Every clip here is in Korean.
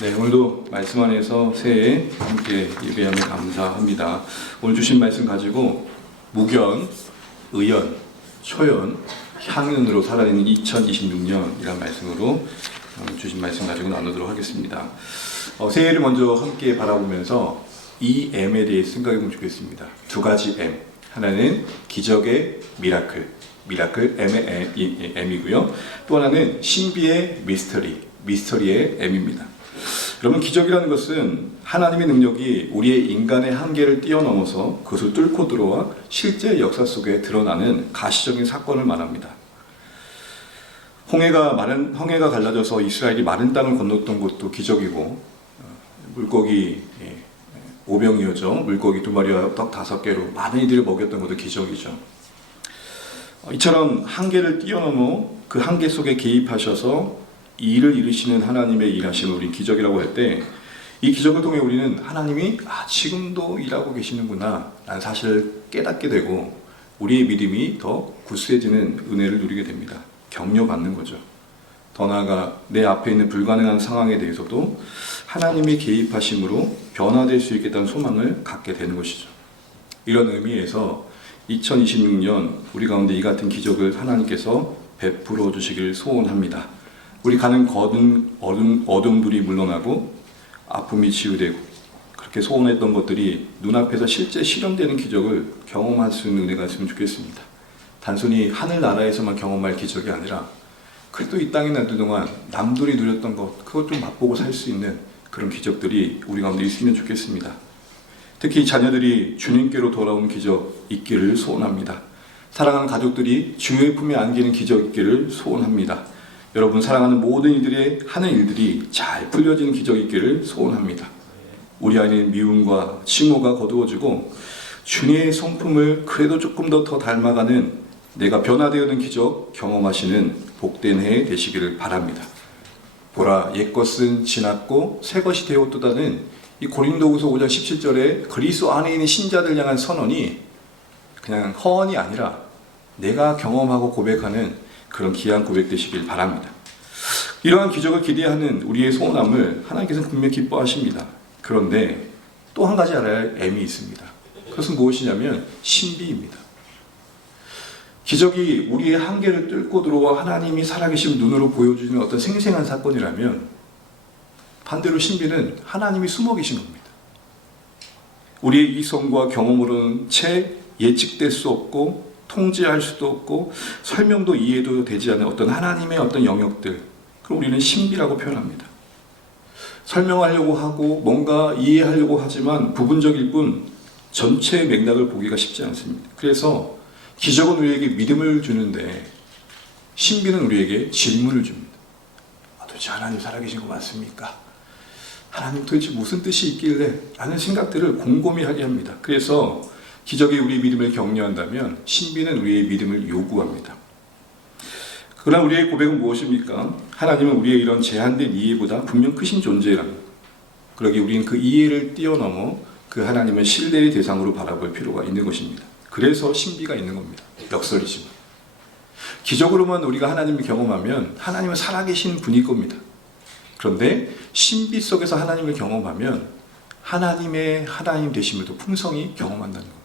네, 오늘도 말씀 안에서 새해 함께 예배하며 감사합니다. 오늘 주신 말씀 가지고 무견, 의연, 초연, 향연으로 살아있는 2026년이라는 말씀으로 주신 말씀 가지고 나누도록 하겠습니다. 새해를 먼저 함께 바라보면서 이 M에 대해 생각해 보면 좋겠습니다. 두 가지 M. 하나는 기적의 미라클, M의 M이고요. 또 하나는 신비의 미스터리의 M입니다. 여러분, 기적이라는 것은 하나님의 능력이 우리의 인간의 한계를 뛰어넘어서 그것을 뚫고 들어와 실제 역사 속에 드러나는 가시적인 사건을 말합니다. 홍해가 갈라져서 이스라엘이 마른 땅을 건넜던 것도 기적이고, 물고기 5병이었죠. 물고기 2마리와 떡 5개로 많은 이들을 먹였던 것도 기적이죠. 이처럼 한계를 뛰어넘어 그 한계 속에 개입하셔서 이 일을 이루시는 하나님의 일하심을 우리는 기적이라고 할 때, 이 기적을 통해 우리는 하나님이 지금도 일하고 계시는구나 라는 사실을 깨닫게 되고 우리의 믿음이 더 굳세지는 은혜를 누리게 됩니다. 격려받는 거죠. 더 나아가 내 앞에 있는 불가능한 상황에 대해서도 하나님의 개입하심으로 변화될 수 있겠다는 소망을 갖게 되는 것이죠. 이런 의미에서 2026년 우리 가운데 이 같은 기적을 하나님께서 베풀어 주시길 소원합니다. 우리 가는 거듭 어둠들이 물러나고 아픔이 치유되고 그렇게 소원했던 것들이 눈앞에서 실제 실현되는 기적을 경험할 수 있는 은혜가 있으면 좋겠습니다. 단순히 하늘나라에서만 경험할 기적이 아니라 그래도 이 땅에 남는 동안 남들이 누렸던 것, 그것 좀 맛보고 살 수 있는 그런 기적들이 우리 가운데 있으면 좋겠습니다. 특히 자녀들이 주님께로 돌아오는 기적 있기를 소원합니다. 사랑하는 가족들이 주의 품에 안기는 기적 있기를 소원합니다. 여러분, 사랑하는 모든 이들의 하는 일들이 잘 풀려지는 기적이 있기를 소원합니다. 우리 안에 미움과 칭호가 거두어지고 주님의 성품을 그래도 조금 더 닮아가는 내가 변화되어는 기적 경험하시는 복된 해 되시기를 바랍니다. 보라, 옛것은 지났고 새것이 되었도다는 이 고린도후서 5장 17절에 그리스도 안에 있는 신자들 향한 선언이 그냥 허언이 아니라 내가 경험하고 고백하는 그런 귀한 고백 되시길 바랍니다. 이러한 기적을 기대하는 우리의 소원함을 하나님께서는 분명히 기뻐하십니다. 그런데 또 한 가지 알아야 할 M이 있습니다. 그것은 무엇이냐면 신비입니다. 기적이 우리의 한계를 뚫고 들어와 하나님이 살아계신 눈으로 보여주는 어떤 생생한 사건이라면, 반대로 신비는 하나님이 숨어 계신 겁니다. 우리의 이성과 경험으로는 채 예측될 수 없고 통제할 수도 없고 설명도 이해도 되지 않는 어떤 하나님의 어떤 영역들, 그걸 우리는 신비라고 표현합니다. 설명하려고 하고 뭔가 이해하려고 하지만 부분적일 뿐 전체의 맥락을 보기가 쉽지 않습니다. 그래서 기적은 우리에게 믿음을 주는데 신비는 우리에게 질문을 줍니다. 도대체 하나님 살아계신 거 맞습니까? 하나님 도대체 무슨 뜻이 있길래? 라는 생각들을 곰곰이 하게 합니다. 그래서 기적이 우리의 믿음을 격려한다면 신비는 우리의 믿음을 요구합니다. 그러나 우리의 고백은 무엇입니까? 하나님은 우리의 이런 제한된 이해보다 분명 크신 존재랍니다. 그러기에 우리는 그 이해를 뛰어넘어 그 하나님을 신뢰의 대상으로 바라볼 필요가 있는 것입니다. 그래서 신비가 있는 겁니다. 역설이지만. 기적으로만 우리가 하나님을 경험하면 하나님은 살아계신 분일 겁니다. 그런데 신비 속에서 하나님을 경험하면 하나님의 하나님 되심을 더 풍성히 경험한다는 겁니다.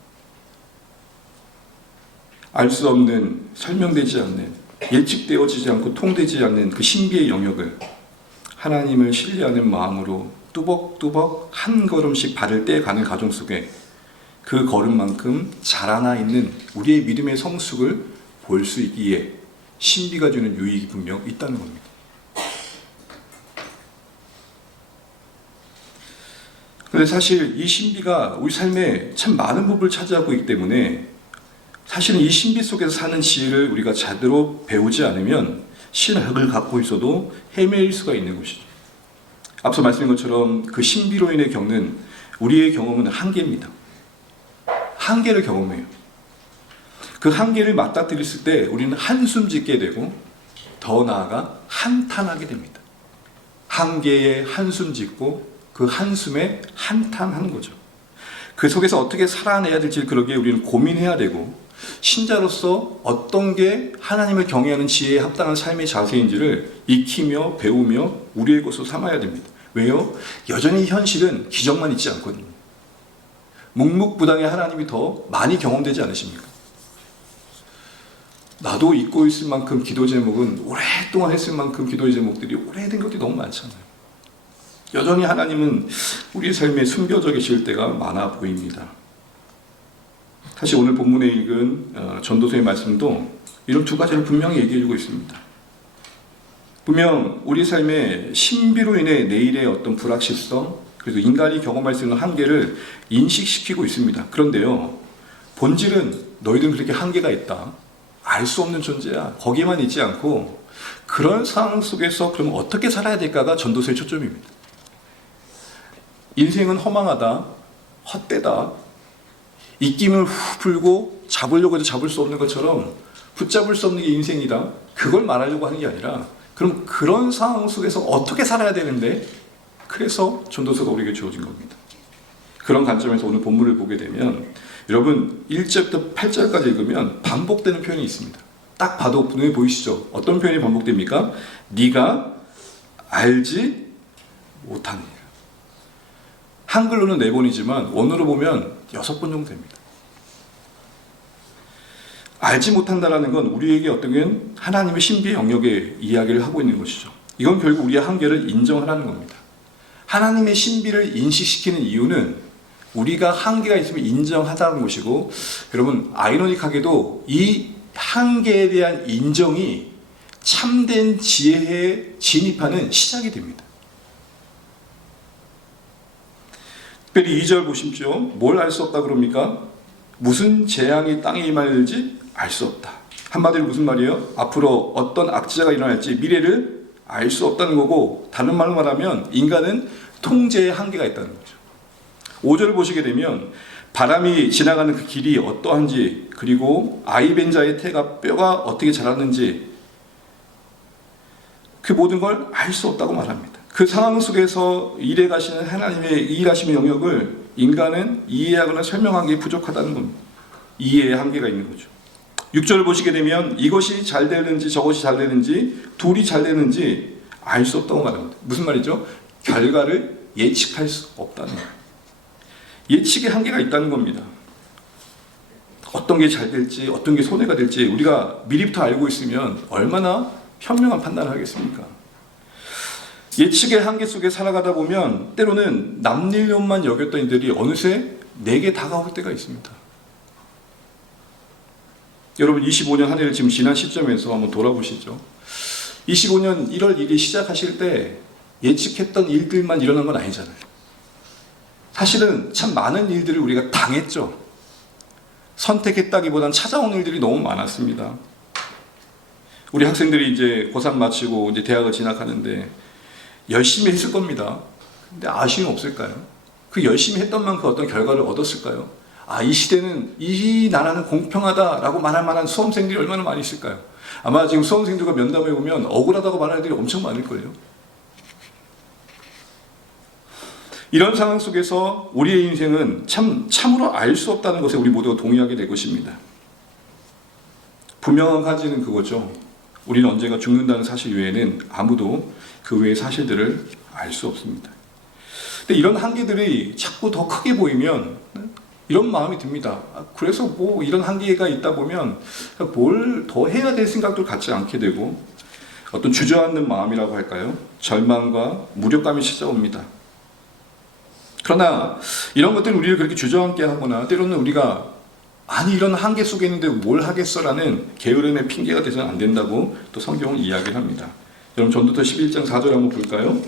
알 수 없는, 설명되지 않는, 예측되어지지 않고 통되지 않는 그 신비의 영역을 하나님을 신뢰하는 마음으로 뚜벅뚜벅 한 걸음씩 발을 떼가는 과정 속에 그 걸음만큼 자라나 있는 우리의 믿음의 성숙을 볼 수 있기에 신비가 주는 유익이 분명 있다는 겁니다. 그런데 사실 이 신비가 우리 삶에 참 많은 부분을 차지하고 있기 때문에 사실은 이 신비 속에서 사는 지혜를 우리가 제대로 배우지 않으면 신학을 갖고 있어도 헤매일 수가 있는 것이죠. 앞서 말씀드린 것처럼 그 신비로 인해 겪는 우리의 경험은 한계입니다. 한계를 경험해요. 그 한계를 맞닥뜨렸을 때 우리는 한숨 짓게 되고 더 나아가 한탄하게 됩니다. 한계에 한숨 짓고 그 한숨에 한탄하는 거죠. 그 속에서 어떻게 살아내야 될지 그러기에 우리는 고민해야 되고, 신자로서 어떤 게 하나님을 경외하는 지혜에 합당한 삶의 자세인지를 익히며 배우며 우리의 것으로 삼아야 됩니다. 왜요? 여전히 현실은 기적만 있지 않거든요. 묵묵부당의 하나님이 더 많이 경험되지 않으십니까? 나도 잊고 있을 만큼 기도 제목은 오랫동안 했을 만큼 기도의 제목들이 오래된 것들이 너무 많잖아요. 여전히 하나님은 우리 삶에 숨겨져 계실 때가 많아 보입니다. 사실 오늘 본문에 읽은 전도서의 말씀도 이런 두 가지를 분명히 얘기해주고 있습니다. 분명 우리 삶의 신비로 인해 내일의 어떤 불확실성, 그리고 인간이 경험할 수 있는 한계를 인식시키고 있습니다. 그런데요, 본질은 너희들은 그렇게 한계가 있다, 알 수 없는 존재야, 거기에만 있지 않고 그런 상황 속에서 그럼 어떻게 살아야 될까가 전도서의 초점입니다. 인생은 허망하다, 헛되다, 입김을 후 불고 잡으려고 해도 잡을 수 없는 것처럼 붙잡을 수 없는 게 인생이다, 그걸 말하려고 하는 게 아니라 그럼 그런 상황 속에서 어떻게 살아야 되는데, 그래서 전도서가 우리에게 주어진 겁니다. 그런 관점에서 오늘 본문을 보게 되면 여러분 1절부터 8절까지 읽으면 반복되는 표현이 있습니다. 딱 봐도 눈에 보이시죠? 어떤 표현이 반복됩니까? 네가 알지 못하느니라. 한글로는 4번이지만 원어로 보면 6번 정도 됩니다. 알지 못한다라는 건 우리에게 어떤 하나님의 신비의 영역의 이야기를 하고 있는 것이죠. 이건 결국 우리의 한계를 인정하라는 겁니다. 하나님의 신비를 인식시키는 이유는 우리가 한계가 있으면 인정하자는 것이고, 여러분 아이러니하게도 이 한계에 대한 인정이 참된 지혜에 진입하는 시작이 됩니다. 특별히 2절 보십시오. 뭘 알 수 없다 그럽니까? 무슨 재앙이 땅에 임할지 알 수 없다. 한마디로 무슨 말이에요? 앞으로 어떤 악재가 일어날지 미래를 알 수 없다는 거고, 다른 말로 말하면 인간은 통제의 한계가 있다는 거죠. 5절을 보시게 되면 바람이 지나가는 그 길이 어떠한지, 그리고 아이벤자의 태가 뼈가 어떻게 자랐는지, 그 모든 걸 알 수 없다고 말합니다. 그 상황 속에서 일해 가시는 하나님의 일하심의 영역을 인간은 이해하거나 설명하기 부족하다는 겁니다. 이해의 한계가 있는 거죠. 6절을 보시게 되면 이것이 잘 되는지 저것이 잘 되는지 둘이 잘 되는지 알 수 없다고 말합니다. 무슨 말이죠? 결과를 예측할 수 없다는 거예요. 예측의 한계가 있다는 겁니다. 어떤 게 잘 될지 어떤 게 손해가 될지 우리가 미리부터 알고 있으면 얼마나 현명한 판단을 하겠습니까? 예측의 한계 속에 살아가다 보면 때로는 남일용만 여겼던 이들이 어느새 내게 다가올 때가 있습니다. 여러분 25년 한 해를 지금 지난 시점에서 한번 돌아보시죠. 25년 1월 1일 시작하실 때 예측했던 일들만 일어난 건 아니잖아요. 사실은 참 많은 일들을 우리가 당했죠. 선택했다기보단 찾아온 일들이 너무 많았습니다. 우리 학생들이 이제 고3 마치고 이제 대학을 진학하는데 열심히 했을 겁니다. 근데 아쉬움 없을까요? 그 열심히 했던 만큼 어떤 결과를 얻었을까요? 이 시대는, 이 나라는 공평하다라고 말할 만한 수험생들이 얼마나 많이 있을까요? 아마 지금 수험생들과 면담해 보면 억울하다고 말하는 애들이 엄청 많을걸요. 이런 상황 속에서 우리의 인생은 참으로 알 수 없다는 것에 우리 모두가 동의하게 될 것입니다. 분명한 가지는 그거죠. 우리는 언젠가 죽는다는 사실 외에는 아무도 그 외의 사실들을 알 수 없습니다. 근데 이런 한계들이 자꾸 더 크게 보이면 이런 마음이 듭니다. 그래서 뭐 이런 한계가 있다 보면 뭘 더 해야 될 생각도 갖지 않게 되고, 어떤 주저앉는 마음이라고 할까요? 절망과 무력감이 찾아옵니다. 그러나 이런 것들은 우리를 그렇게 주저앉게 하거나 때로는 우리가 이런 한계 속에 있는데 뭘 하겠어라는 게으름의 핑계가 되서는 안 된다고 또 성경은 이야기를 합니다. 여러분 전도서 11장 4절 한번 볼까요?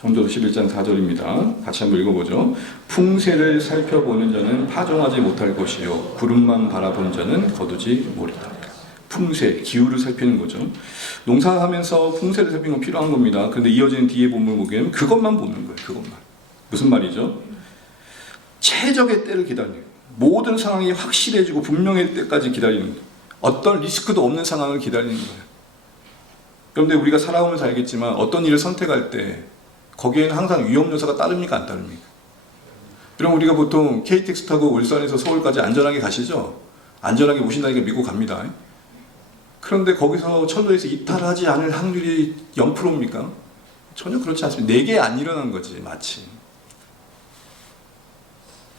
전도서 11장 4절입니다. 같이 한번 읽어보죠. 풍세를 살펴보는 자는 파종하지 못할 것이요 구름만 바라본 자는 거두지 못하리라. 풍세, 기후를 살피는 거죠. 농사하면서 풍세를 살피는 건 필요한 겁니다. 그런데 이어지는 뒤에 본문을 보게 되면 그것만 보는 거예요. 그것만. 무슨 말이죠? 최적의 때를 기다리는 거예요. 모든 상황이 확실해지고 분명할 때까지 기다리는 거예요. 어떤 리스크도 없는 상황을 기다리는 거예요. 그런데 우리가 살아오면서 알겠지만 어떤 일을 선택할 때 거기에는 항상 위험 요소가 따릅니까? 안 따릅니까? 그럼 우리가 보통 KTX 타고 울산에서 서울까지 안전하게 가시죠? 안전하게 오신다니까 믿고 갑니다. 그런데 거기서 철도에서 이탈하지 않을 확률이 0%입니까? 전혀 그렇지 않습니다. 내게 안 일어난 거지, 마치.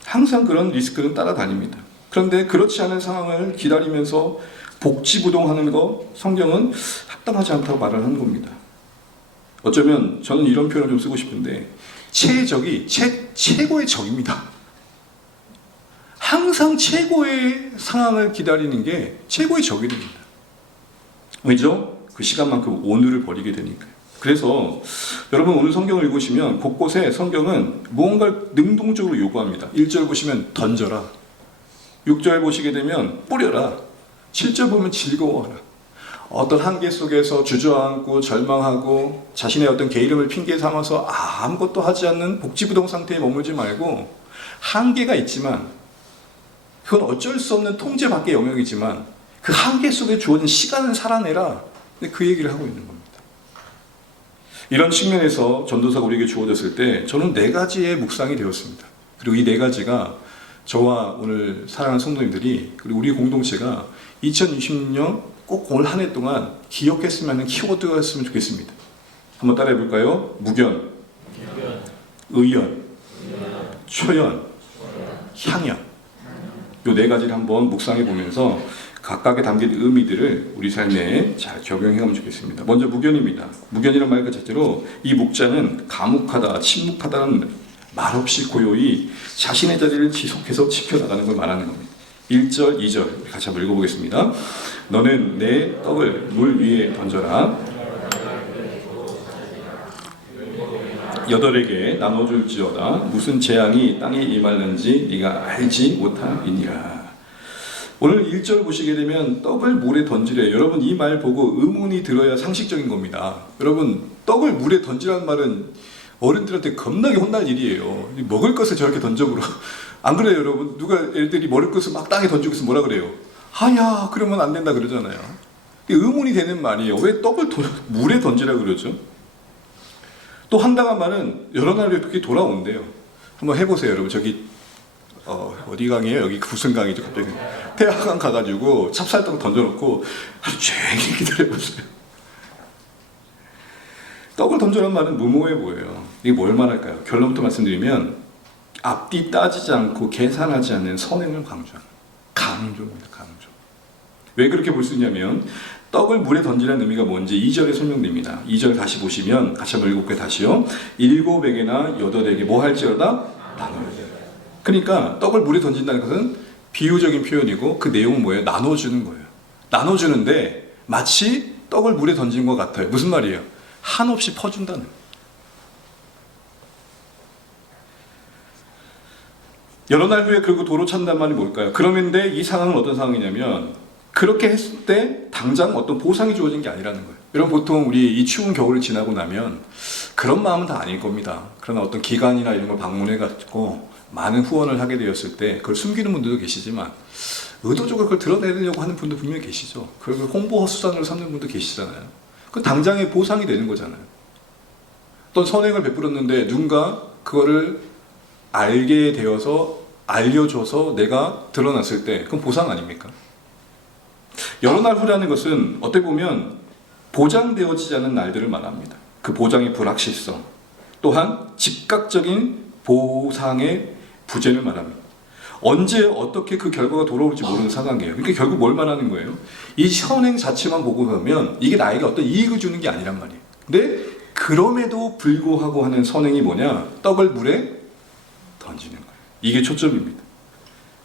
항상 그런 리스크는 따라다닙니다. 그런데 그렇지 않은 상황을 기다리면서 복지부동하는 거 성경은 합당하지 않다고 말을 하는 겁니다. 어쩌면 저는 이런 표현을 좀 쓰고 싶은데 최적이 최고의 적입니다. 항상 최고의 상황을 기다리는 게 최고의 적이 됩니다. 왜죠? 그 시간만큼 오늘을 버리게 되니까요. 그래서 여러분 오늘 성경을 읽으시면 곳곳에 성경은 무언가를 능동적으로 요구합니다. 1절 보시면 던져라. 6절 보시게 되면 뿌려라. 7절 보면 즐거워하라. 어떤 한계 속에서 주저앉고 절망하고 자신의 어떤 게으름을 핑계 삼아서 아무것도 하지 않는 복지부동 상태에 머물지 말고 한계가 있지만 그건 어쩔 수 없는 통제 밖의 영역이지만 그 한계 속에 주어진 시간을 살아내라. 그 얘기를 하고 있는 겁니다. 이런 측면에서 전도사가 우리에게 주어졌을 때 저는 4가지의 묵상이 되었습니다. 그리고 이 4가지가 저와 오늘 사랑하는 성도님들이 그리고 우리 공동체가 2020년 꼭 올 한 해 동안 기억했으면 하는 키워드였으면 좋겠습니다. 한번 따라해 볼까요? 무견, 의연, 초연, 향연. 이 4가지를 한번 묵상해 보면서 각각의 담긴 의미들을 우리 삶에 잘 적용해 가면 좋겠습니다. 먼저 무견입니다. 무견이라는 말 그 자체로 이 묵자는 감옥하다, 침묵하다는 말없이 고요히 자신의 자리를 지속해서 지켜나가는 걸 말하는 겁니다. 1절, 2절 같이 한번 읽어보겠습니다. 너는 내 떡을 물 위에 던져라. 8에게 나눠줄지어다. 무슨 재앙이 땅에 임할는지 네가 알지 못함이니라. 오늘 1절 보시게 되면 떡을 물에 던지래. 여러분 이 말 보고 의문이 들어야 상식적인 겁니다. 여러분 떡을 물에 던지라는 말은 어른들한테 겁나게 혼날 일이에요. 먹을 것을 저렇게 던져보라. 안 그래요 여러분? 누가 애들이 먹을 것을 막 땅에 던지고 있으면 뭐라 그래요? 아야 그러면 안 된다 그러잖아요. 의문이 되는 말이에요. 왜 떡을 물에 던지라 그러죠? 또 한다는 말은 여러 날 이렇게 돌아온대요. 한번 해보세요 여러분. 저기 어디 강이에요? 여기 무슨 강이죠? 갑자기 태화강 가가지고 찹쌀떡 던져놓고 하루 종일 기다려보세요. 떡을 던져라는 말은 무모해 보여요. 이게 뭘 말할까요? 결론부터 말씀드리면 앞뒤 따지지 않고 계산하지 않는 선행을 강조합니다. 강조입니다. 강조. 왜 그렇게 볼 수 있냐면 떡을 물에 던지라는 의미가 뭔지 2절에 설명됩니다. 2절 다시 보시면 같이 한번 읽어볼게요. 다시요. 7에게나 8에게 뭐 할지어다? 나눠야. 그러니까 떡을 물에 던진다는 것은 비유적인 표현이고 그 내용은 뭐예요? 나눠주는 거예요. 나눠주는데 마치 떡을 물에 던진 것 같아요. 무슨 말이에요? 한없이 퍼준다는 거예요. 여러 날 후에 그리고 도로 찬다는 말이 뭘까요? 그런데 이 상황은 어떤 상황이냐면 그렇게 했을 때 당장 어떤 보상이 주어진 게 아니라는 거예요. 여러분 보통 우리 이 추운 겨울을 지나고 나면 그런 마음은 다 아닐 겁니다. 그러나 어떤 기관이나 이런 걸 방문해가지고 많은 후원을 하게 되었을 때 그걸 숨기는 분들도 계시지만 의도적으로 그걸 드러내려고 하는 분도 분명히 계시죠. 그걸 홍보 수단으로 삼는 분도 계시잖아요. 그 당장의 보상이 되는 거잖아요. 어떤 선행을 베풀었는데 누군가 그거를 알게 되어서 알려줘서 내가 드러났을 때 그건 보상 아닙니까? 여러 날 후라는 것은 어떻게 보면 보장되어지지 않은 날들을 말합니다. 그 보장의 불확실성 또한 즉각적인 보상의 부재를 말합니다. 언제 어떻게 그 결과가 돌아올지 모르는 상황이에요. 그러니까 결국 뭘 말하는 거예요? 이 선행 자체만 보고 보면 이게 나에게 어떤 이익을 주는 게 아니란 말이에요. 근데 그럼에도 불구하고 하는 선행이 뭐냐? 떡을 물에 던지는 거예요. 이게 초점입니다.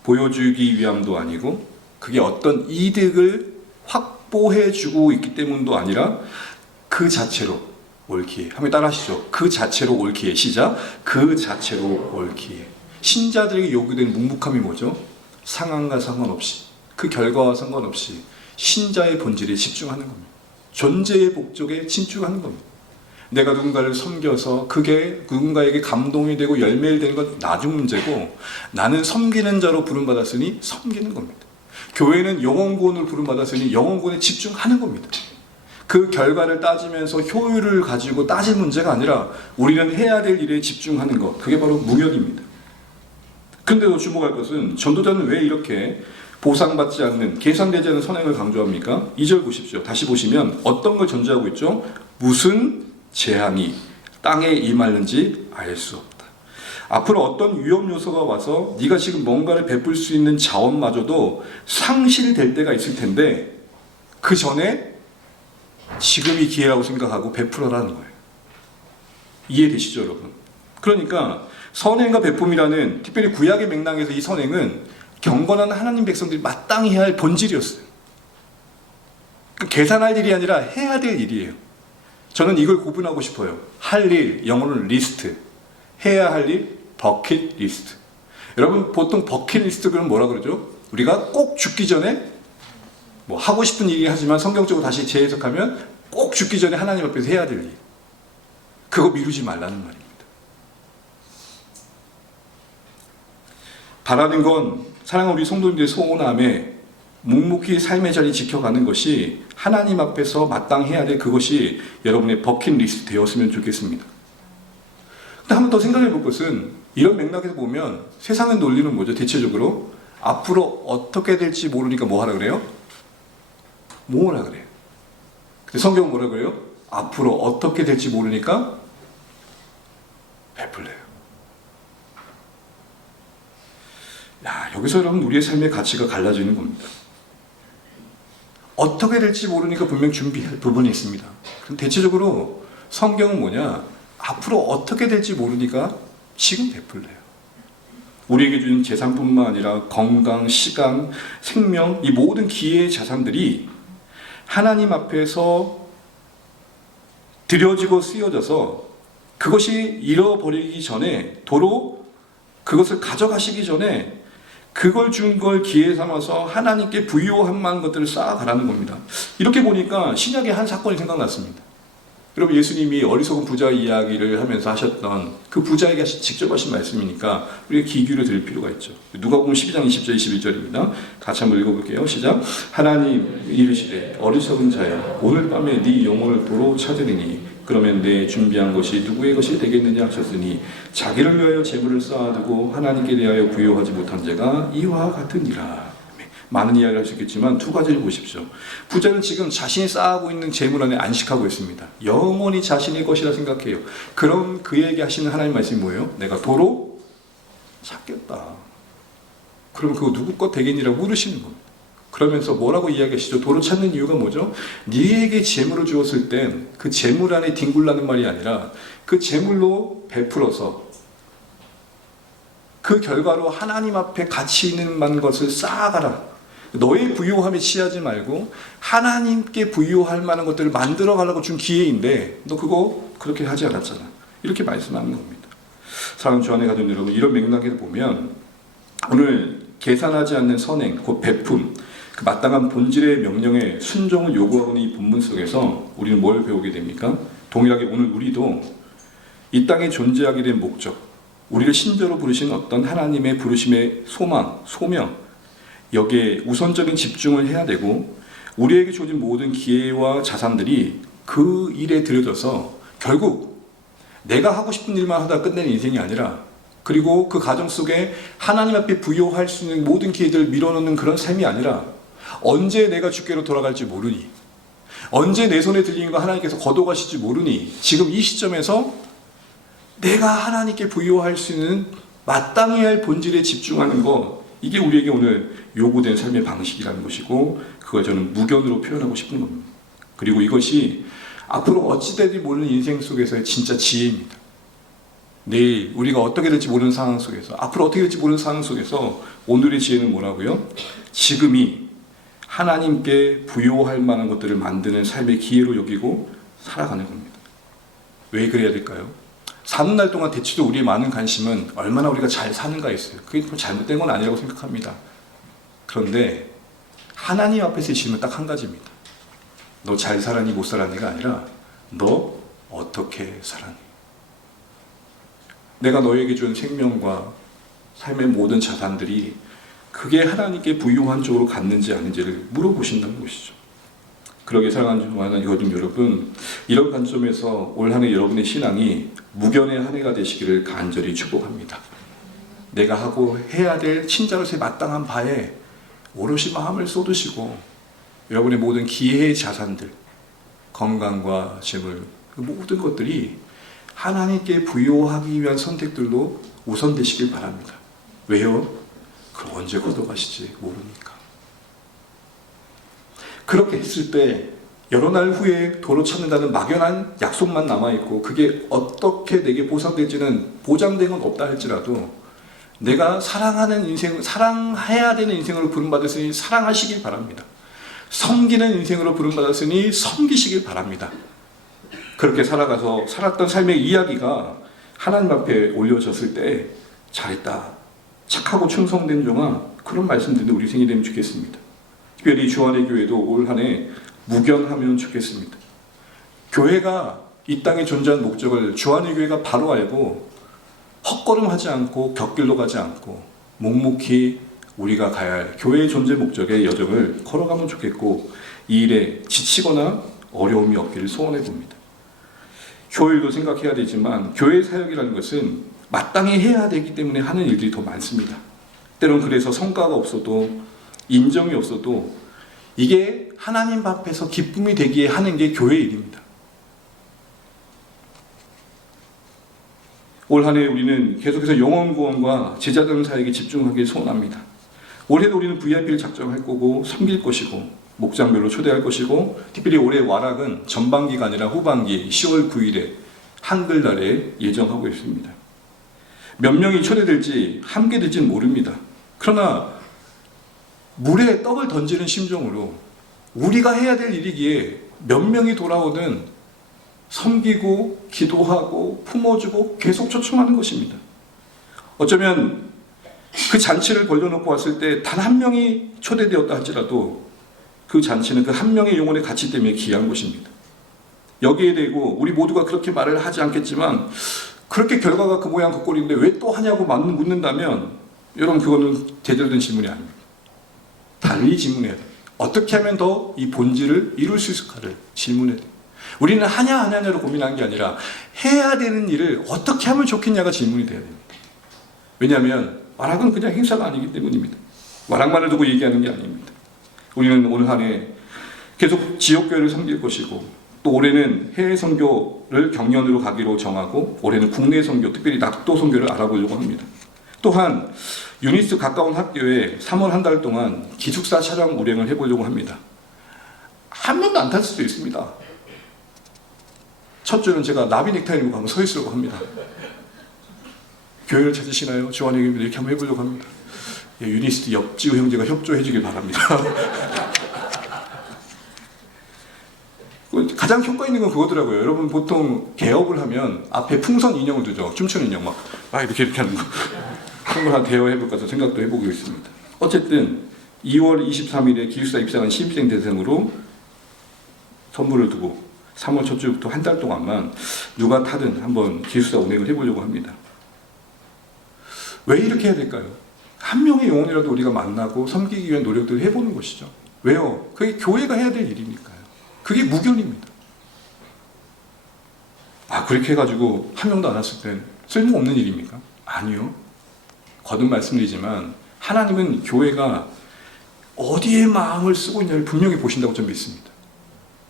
보여주기 위함도 아니고 그게 어떤 이득을 확보해주고 있기 때문도 아니라 그 자체로 옳기에. 한번 따라 하시죠. 그 자체로 옳기에. 시작. 그 자체로 옳기에. 신자들에게 요구된 묵묵함이 뭐죠? 상황과 상관없이 그 결과와 상관없이 신자의 본질에 집중하는 겁니다. 존재의 목적에 집중하는 겁니다. 내가 누군가를 섬겨서 그게 누군가에게 감동이 되고 열매를 되는 건 나중 문제고 나는 섬기는 자로 부름받았으니 섬기는 겁니다. 교회는 영혼구원을 부름받았으니 영혼구원에 집중하는 겁니다. 그 결과를 따지면서 효율을 가지고 따질 문제가 아니라 우리는 해야 될 일에 집중하는 것. 그게 바로 무견입니다. 그런데도 주목할 것은 전도자는 왜 이렇게 보상받지 않는 계산되지 않는 선행을 강조합니까? 2절 보십시오. 다시 보시면 어떤 걸 전제하고 있죠? 무슨 재앙이 땅에 임하는지 알 수 없다. 앞으로 어떤 위험 요소가 와서 네가 지금 뭔가를 베풀 수 있는 자원마저도 상실될 때가 있을 텐데 그 전에 지금이 기회라고 생각하고 베풀어라는 거예요. 이해되시죠, 여러분? 그러니까 선행과 베품이라는, 특별히 구약의 맥락에서 이 선행은 경건한 하나님 백성들이 마땅히 해야 할 본질이었어요. 계산할 일이 아니라 해야 될 일이에요. 저는 이걸 구분하고 싶어요. 할 일, 영어로는 리스트. 해야 할 일, 버킷 리스트. 여러분, 보통 버킷 리스트 그럼 뭐라 그러죠? 우리가 꼭 죽기 전에 뭐 하고 싶은 일이 하지만 성경적으로 다시 재해석하면 꼭 죽기 전에 하나님 앞에서 해야 될 일. 그거 미루지 말라는 말입니다. 바라는 건 사랑하는 우리 성도님들의 소원함에 묵묵히 삶의 자리 지켜가는 것이 하나님 앞에서 마땅해야 될 그것이 여러분의 버킷리스트 되었으면 좋겠습니다. 근데 한 번 더 생각해 볼 것은 이런 맥락에서 보면 세상의 논리는 뭐죠? 대체적으로 앞으로 어떻게 될지 모르니까 뭐 하라 그래요? 모으라 그래요. 근데 성경은 뭐라 그래요? 앞으로 어떻게 될지 모르니까 베풀래요. 야, 여기서 여러분 우리의 삶의 가치가 갈라지는 겁니다. 어떻게 될지 모르니까 분명 준비할 부분이 있습니다. 그럼 대체적으로 성경은 뭐냐? 앞으로 어떻게 될지 모르니까 지금 베풀래요. 우리에게 준 재산뿐만 아니라 건강, 시간, 생명, 이 모든 기회의 자산들이 하나님 앞에서 드려지고 쓰여져서 그것이 잃어버리기 전에, 도로 그것을 가져가시기 전에 그걸 준 걸 기회 삼아서 하나님께 부요한 만한 것들을 쌓아가라는 겁니다. 이렇게 보니까 신약의 한 사건이 생각났습니다. 여러분, 예수님이 어리석은 부자 이야기를 하면서 하셨던 그 부자에게 직접 하신 말씀이니까 우리가 귀 기울여 들을 필요가 있죠. 누가복음 12장 20절 21절입니다. 같이 한번 읽어볼게요. 시작. 하나님 이르시되 어리석은 자야 오늘 밤에 네 영혼을 도로 찾으리니 그러면 내 준비한 것이 누구의 것이 되겠느냐 하셨으니 자기를 위하여 재물을 쌓아두고 하나님께 대하여 부요하지 못한 자가 이와 같으니라. 많은 이야기를 할 수 있겠지만 두 가지를 보십시오. 부자는 지금 자신이 쌓아고 있는 재물 안에 안식하고 있습니다. 영원히 자신의 것이라 생각해요. 그럼 그에게 하시는 하나님 말씀이 뭐예요? 내가 도로 찾겠다. 그럼 그거 누구 것 되겠니라고 물으시는 겁니다. 그러면서 뭐라고 이야기하시죠? 도로 찾는 이유가 뭐죠? 네에게 재물을 주었을 땐 그 재물 안에 뒹굴라는 말이 아니라 그 재물로 베풀어서 그 결과로 하나님 앞에 가치 있는 만 것을 쌓아가라. 너의 부유함에 취하지 말고 하나님께 부유할 만한 것들을 만들어 가려고 준 기회인데 너 그거 그렇게 하지 않았잖아. 이렇게 말씀하는 겁니다. 사랑하는 주 안에 가진 여러분, 이런 맥락에서 보면 오늘 계산하지 않는 선행, 곧 베품, 그 마땅한 본질의 명령에 순종을 요구하고 있는 이 본문 속에서 우리는 뭘 배우게 됩니까? 동일하게 오늘 우리도 이 땅에 존재하게 된 목적, 우리를 신자로 부르신 어떤 하나님의 부르심의 소망, 소명, 여기에 우선적인 집중을 해야 되고 우리에게 주어진 모든 기회와 자산들이 그 일에 들여져서 결국 내가 하고 싶은 일만 하다 끝내는 인생이 아니라, 그리고 그 가정 속에 하나님 앞에 부요할 수 있는 모든 기회들을 밀어넣는 그런 삶이 아니라 언제 내가 주께로 돌아갈지 모르니, 언제 내 손에 들리는 거 하나님께서 거둬가실지 모르니 지금 이 시점에서 내가 하나님께 부요할 수 있는 마땅히 할 본질에 집중하는 것, 이게 우리에게 오늘 요구된 삶의 방식이라는 것이고 그걸 저는 무견으로 표현하고 싶은 겁니다. 그리고 이것이 앞으로 어찌 될지 모르는 인생 속에서의 진짜 지혜입니다. 내일 우리가 어떻게 될지 모르는 상황 속에서, 앞으로 어떻게 될지 모르는 상황 속에서 오늘의 지혜는 뭐라고요? 지금이 하나님께 부요할 만한 것들을 만드는 삶의 기회로 여기고 살아가는 겁니다. 왜 그래야 될까요? 사는 날 동안 대체로 우리의 많은 관심은 얼마나 우리가 잘 사는가 있어요. 그게 잘못된 건 아니라고 생각합니다. 그런데 하나님 앞에서 질문 딱 한 가지입니다. 너 잘 살았니 못 살았니가 아니라 너 어떻게 살았니? 내가 너에게 준 생명과 삶의 모든 자산들이 그게 하나님께 부유한 쪽으로 갔는지 아닌지를 물어보신다는 것이죠. 그러게 사랑하는 이거든 여러분, 이런 관점에서 올 한 해 여러분의 신앙이 무견의 한 해가 되시기를 간절히 축복합니다. 내가 하고 해야 될 친자로서의 마땅한 바에 오롯이 마음을 쏟으시고 여러분의 모든 기회의 자산들, 건강과 재물, 그 모든 것들이 하나님께 부요하기 위한 선택들로 우선되시길 바랍니다. 왜요? 그걸 언제 걷어가실지 모르니까. 그렇게 했을 때 여러 날 후에 도로 찾는다는 막연한 약속만 남아있고 그게 어떻게 내게 보상될지는 보장된 건 없다 할지라도 내가 사랑하는 인생, 사랑해야 되는 인생으로 부름받았으니 사랑하시길 바랍니다. 섬기는 인생으로 부름받았으니 섬기시길 바랍니다. 그렇게 살았던 삶의 이야기가 하나님 앞에 올려졌을 때 잘했다, 착하고 충성된 종아, 그런 말씀 듣는 우리 생이 되면 좋겠습니다. 특별히 주안의 교회도 올 한 해 묵연하면 좋겠습니다. 교회가 이 땅에 존재한 목적을 주안의 교회가 바로 알고 헛걸음하지 않고 곁길로 가지 않고 묵묵히 우리가 가야 할 교회의 존재 목적의 여정을 걸어가면 좋겠고, 이 일에 지치거나 어려움이 없기를 소원해 봅니다. 효율도 생각해야 되지만 교회 사역이라는 것은 마땅히 해야 되기 때문에 하는 일들이 더 많습니다. 때론 그래서 성과가 없어도 인정이 없어도 이게 하나님 앞에서 기쁨이 되기에 하는 게 교회 일입니다. 올 한 해 우리는 계속해서 영혼 구원과 제자들 사역에 집중하길 소원합니다. 올해도 우리는 VIP를 작정할 거고 섬길 것이고 목장별로 초대할 것이고, 특별히 올해 와락은 전반기가 아니라 후반기 10월 9일에 한글날에 예정하고 있습니다. 몇 명이 초대될지 함께 될지는 모릅니다. 그러나 물에 떡을 던지는 심정으로 우리가 해야 될 일이기에 몇 명이 돌아오든 섬기고 기도하고 품어주고 계속 초청하는 것입니다. 어쩌면 그 잔치를 벌려놓고 왔을 때 단 한 명이 초대되었다 할지라도 그 잔치는 그 한 명의 영혼의 가치 때문에 귀한 것입니다. 여기에 대고 우리 모두가 그렇게 말을 하지 않겠지만 그렇게 결과가 그 모양 그 꼴인데 왜 또 하냐고 묻는다면, 여러분 그거는 제대로 된 질문이 아닙니다. 달리 질문해야 돼요. 어떻게 하면 더 이 본질을 이룰 수 있을까를 질문해야 돼요. 우리는 하냐 안 하냐로 고민하는 게 아니라 해야 되는 일을 어떻게 하면 좋겠냐가 질문이 돼야 됩니다. 왜냐하면 와락은 그냥 행사가 아니기 때문입니다. 와락만을 두고 얘기하는 게 아닙니다. 우리는 올 한 해 계속 지역교회를 섬길 것이고, 또 올해는 해외 선교를 경연으로 가기로 정하고 올해는 국내 선교, 특별히 낙도 선교를 알아보려고 합니다. 또한 유니스 가까운 학교에 3월 한 달 동안 기숙사 촬영 운행을 해보려고 합니다. 한 명도 안 탈 수도 있습니다. 첫 주는 제가 나비 넥타이 입고 가면 서 있으려고 합니다. 교회를 찾으시나요? 주안의 교회입니다. 이렇게 한번 해보려고 합니다. 예, 유니스트 옆지우 형제가 협조해 주길 바랍니다. 가장 효과 있는 건 그거더라고요. 여러분 보통 개업을 하면 앞에 풍선 인형을 두죠. 춤추는 인형 막 이렇게 하는 거. 그런 걸 대여해볼까 해서 생각도 해보고 있습니다. 어쨌든 2월 23일에 기숙사 입사한 신입생 대상으로 선물을 두고 3월 첫 주부터 한 달 동안만 누가 타든 한번 기숙사 운행을 해보려고 합니다. 왜 이렇게 해야 될까요? 한 명의 영혼이라도 우리가 만나고 섬기기 위한 노력들을 해보는 것이죠. 왜요? 그게 교회가 해야 될 일이니까요. 그게 무견입니다. 그렇게 해가지고 한 명도 안 왔을 땐 쓸모없는 일입니까? 아니요. 거듭 말씀드리지만 하나님은 교회가 어디에 마음을 쓰고 있냐를 분명히 보신다고 저는 믿습니다.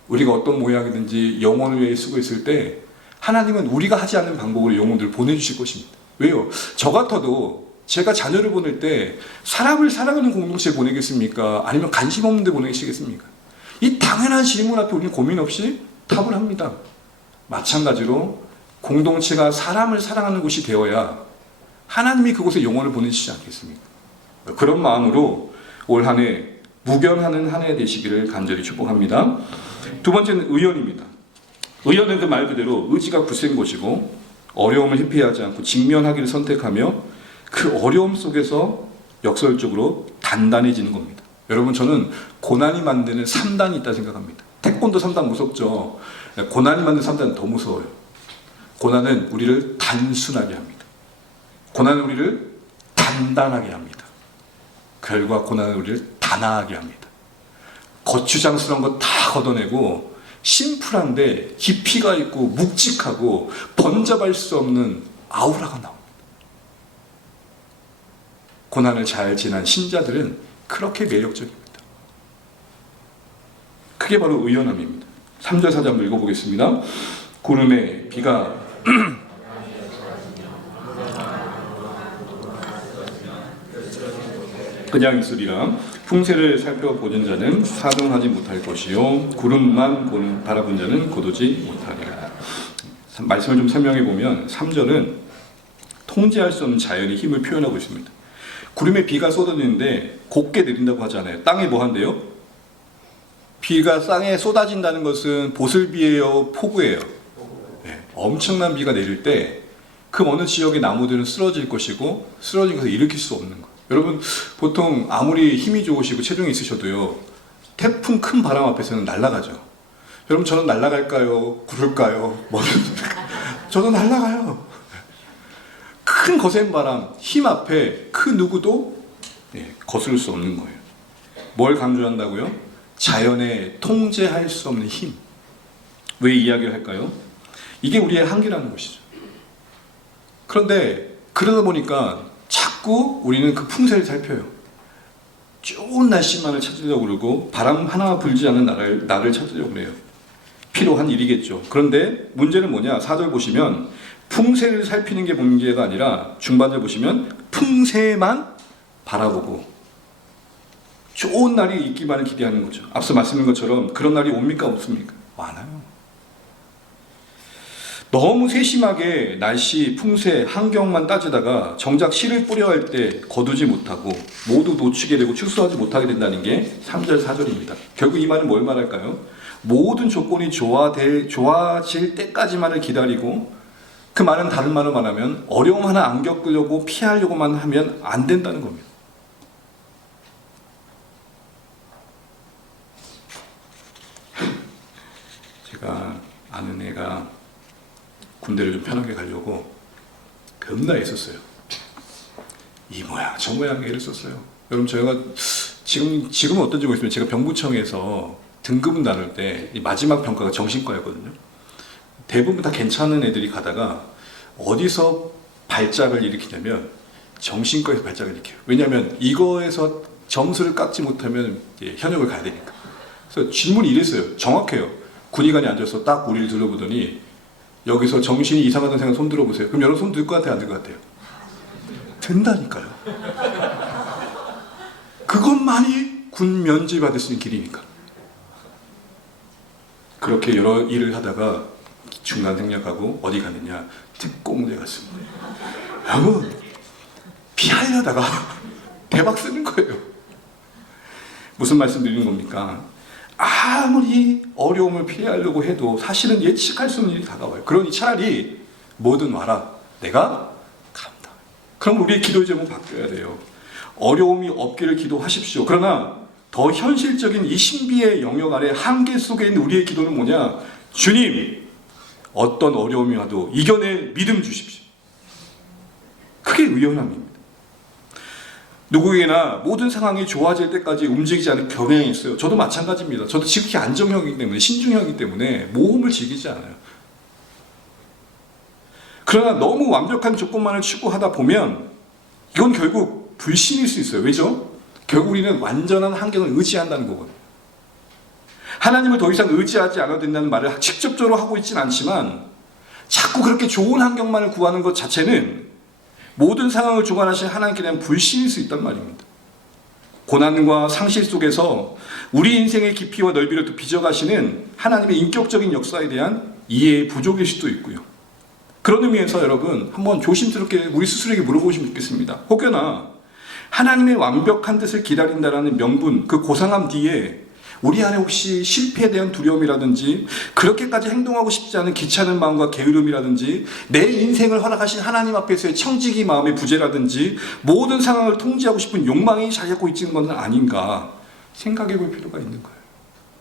우리가 어떤 모양이든지 영혼을 위해 쓰고 있을 때 하나님은 우리가 하지 않는 방법으로 영혼들을 보내주실 것입니다. 왜요? 저 같아도 제가 자녀를 보낼 때 사람을 사랑하는 공동체에 보내겠습니까? 아니면 관심 없는 데 보내시겠습니까? 이 당연한 질문 앞에 우리는 고민 없이 답을 합니다. 마찬가지로 공동체가 사람을 사랑하는 곳이 되어야 하나님이 그곳에 영혼을 보내시지 않겠습니까? 그런 마음으로 올 한 해 묵연하는 한 해 되시기를 간절히 축복합니다. 두 번째는 의연입니다. 의연은 그 말 그대로 의지가 굳센 것이고 어려움을 회피하지 않고 직면하기를 선택하며 그 어려움 속에서 역설적으로 단단해지는 겁니다. 여러분, 저는 고난이 만드는 3단이 있다 생각합니다. 태권도 3단 무섭죠. 고난이 만드는 3단은 더 무서워요. 고난은 우리를 단순하게 합니다. 고난은 우리를 단단하게 합니다. 결과 고난은 우리를 단아하게 합니다. 거추장스러운 거 다 걷어내고 심플한데 깊이가 있고 묵직하고 번잡할 수 없는 아우라가 나옵니다. 고난을 잘 지난 신자들은 그렇게 매력적입니다. 그게 바로 의연함입니다. 3절 4절 한번 읽어보겠습니다. 구름에 비가 그냥 있으리라. 풍세를 살펴보는 자는 사정하지 못할 것이요 구름만 바라본 자는 거두지 못하리라. 말씀을 좀 설명해 보면 3절은 통제할 수 없는 자연의 힘을 표현하고 있습니다. 구름에 비가 쏟아지는데 곱게 내린다고 하잖아요. 땅에 뭐 한대요? 비가 땅에 쏟아진다는 것은 보슬비예요, 폭우예요? 네, 엄청난 비가 내릴 때 그 어느 지역의 나무들은 쓰러질 것이고 쓰러진 것을 일으킬 수 없는 거예요. 여러분 보통 아무리 힘이 좋으시고 체중이 있으셔도요 태풍 큰 바람 앞에서는 날아가죠. 여러분 저는 날아갈까요? 구를까요? 저도 날아가요. 큰 거센 바람, 힘 앞에 그 누구도 거스를 수 없는 거예요. 뭘 강조한다고요? 자연에 통제할 수 없는 힘. 왜 이야기를 할까요? 이게 우리의 한계라는 것이죠. 그런데 그러다 보니까 자꾸 우리는 그 풍세를 살펴요. 좋은 날씨만을 찾으려고 그러고 바람 하나 불지 않는 나를 찾으려고 그래요. 필요한 일이겠죠. 그런데 문제는 뭐냐? 4절 보시면 풍세를 살피는 게 문제가 아니라 중반절 보시면 풍세만 바라보고 좋은 날이 있기만을 기대하는 거죠. 앞서 말씀드린 것처럼 그런 날이 옵니까 없습니까? 많아요. 너무 세심하게 날씨, 풍세, 환경만 따지다가 정작 씨를 뿌려야 할 때 거두지 못하고 모두 놓치게 되고 축소하지 못하게 된다는 게 3절, 4절입니다. 결국 이 말은 뭘 말할까요? 모든 조건이 좋아질 때까지만을 기다리고 그 말은 다른 말로 말하면 어려움 하나 안 겪으려고 피하려고만 하면 안 된다는 겁니다. 제가 아는 애가 군대를 좀 편하게 가려고 겁나 애썼어요. 이 모양 저 모양 애를 썼어요. 여러분 저희가 지금은 어떤지 모르겠지만 제가 병무청에서 등급을 나눌 때 마지막 평가가 정신과였거든요. 대부분 다 괜찮은 애들이 가다가 어디서 발작을 일으키냐면 정신과에서 발작을 일으켜요. 왜냐하면 이거에서 점수를 깎지 못하면 현역을 가야 되니까. 그래서 질문이 이랬어요. 정확해요. 군의관이 앉아서 딱 우리를 둘러보더니 여기서 정신이 이상하다는 생각 손 들어보세요. 그럼 여러분 손 들 것 같아요? 안 들 것 같아요? 된다니까요. 그것만이 군 면제 받을 수 있는 길이니까. 그렇게 여러 일을 하다가 중간 생략하고 어디 갔느냐? 특공대 갔습니다. 여러분 피하려다가 대박 쓰는 거예요. 무슨 말씀 드리는 겁니까? 아무리 어려움을 피하려고 해도 사실은 예측할 수 없는 일이 다가와요. 그러니 차라리 뭐든 와라. 내가 간다. 그럼 우리의 기도의 제목은 바뀌어야 돼요. 어려움이 없기를 기도하십시오. 그러나 더 현실적인 이 신비의 영역 아래 한계 속에 있는 우리의 기도는 뭐냐? 주님, 어떤 어려움이 와도 이겨낼 믿음 주십시오. 그게 의연함입니다. 누구에게나 모든 상황이 좋아질 때까지 움직이지 않는 경향이 있어요. 저도 마찬가지입니다. 저도 지극히 안정형이기 때문에, 신중형이기 때문에 모험을 즐기지 않아요. 그러나 너무 완벽한 조건만을 추구하다 보면 이건 결국 불신일 수 있어요. 왜죠? 결국 우리는 완전한 환경을 의지한다는 거거든요. 하나님을 더 이상 의지하지 않아도 된다는 말을 직접적으로 하고 있지는 않지만 자꾸 그렇게 좋은 환경만을 구하는 것 자체는 모든 상황을 주관하신 하나님께 대한 불신일 수 있단 말입니다. 고난과 상실 속에서 우리 인생의 깊이와 넓이를 또 빚어가시는 하나님의 인격적인 역사에 대한 이해의 부족일 수도 있고요. 그런 의미에서 여러분 한번 조심스럽게 우리 스스로에게 물어보시면 좋겠습니다. 혹여나 하나님의 완벽한 뜻을 기다린다라는 명분, 그 고상함 뒤에 우리 안에 혹시 실패에 대한 두려움이라든지 그렇게까지 행동하고 싶지 않은 귀찮은 마음과 게으름이라든지 내 인생을 허락하신 하나님 앞에서의 청지기 마음의 부재라든지 모든 상황을 통제하고 싶은 욕망이 자리 잡고 있는 것은 아닌가 생각해 볼 필요가 있는 거예요.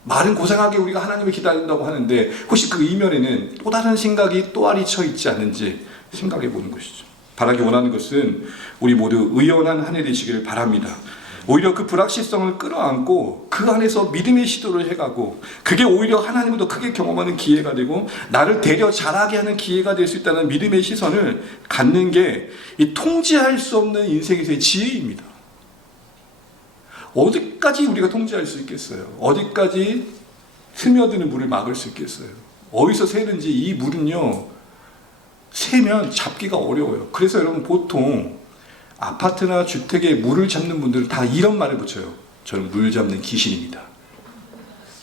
말은 고상하게 우리가 하나님을 기다린다고 하는데 혹시 그 이면에는 또 다른 생각이 또아리 쳐 있지 않은지 생각해 보는 것이죠. 바라기 원하는 것은 우리 모두 의연한 한 해 되시기를 바랍니다. 오히려 그 불확실성을 끌어안고 그 안에서 믿음의 시도를 해가고 그게 오히려 하나님을 더 크게 경험하는 기회가 되고 나를 되려 자라게 하는 기회가 될 수 있다는 믿음의 시선을 갖는 게 이 통제할 수 없는 인생에서의 지혜입니다. 어디까지 우리가 통제할 수 있겠어요? 어디까지 스며드는 물을 막을 수 있겠어요? 어디서 새는지 이 물은요 새면 잡기가 어려워요. 그래서 여러분 보통 아파트나 주택에 물을 잡는 분들은 다 이런 말을 붙여요. 저는 물 잡는 귀신입니다.